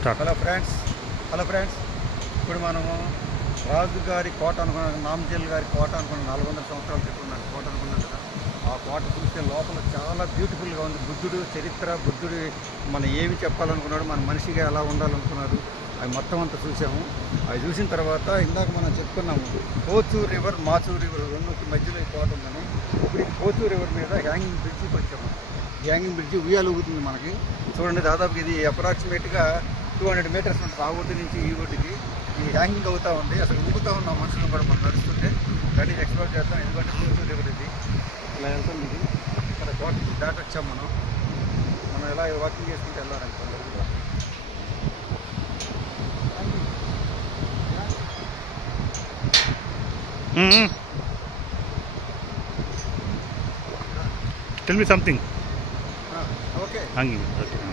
Start. Hello friends, ఇప్పుడు మనము రాజుగారి కోట అనుకున్నాం, నామజల్ గారి కోట అనుకున్నాం. 400 సంవత్సరాల క్రితం ఉన్న కోట అనుకున్నాం కదా. ఆ కోట చూస్తే లోపల చాలా బ్యూటిఫుల్గా ఉంది. బుద్ధుడు చరిత్ర, బుద్ధుడు మనం ఏమి చెప్పాలనుకున్నాడు, మన మనిషిగా ఎలా ఉండాలనుకున్నారు, అవి మొత్తం అంతా చూసాము. అవి చూసిన తర్వాత ఇందాక మనం చెప్పుకున్నాము, కోచూరు రివర్, మాచూరు రివర్ రెండుకి మధ్యలో ఈ కోట ఉందని. ఇప్పుడు ఈ కోచూరు రివర్ మీద హ్యాంగింగ్ బ్రిడ్జికి వచ్చాము. హ్యాంగింగ్ బ్రిడ్జి ఉయ్యాలు ఊగుతుంది మనకి. చూడండి, దాదాపు ఇది అప్రాక్సిమేట్గా 200 మీటర్స్ ఉంటుంది. ఆ ఒడ్డు నుంచి ఈ ఒడ్డుకి ఈ హ్యాంగింగ్ అవుతూ ఉంది. అసలు ఊగుతూ ఉన్నాం మనుషులు కూడా మనం నడుస్తుంటే. కానీ ఎక్స్ప్లోర్ చేద్దాం, ఎందుకంటే కోచూరు రివర్ ఇది ఇలా వెళ్తుంది. ఇది ఇక్కడ కోట దాటొచ్చాం మనం. ఎలా వాకింగ్ చేసుకుంటూ వెళ్ళాలనుకోండి. Tell me something. Okay. Hanging. Okay.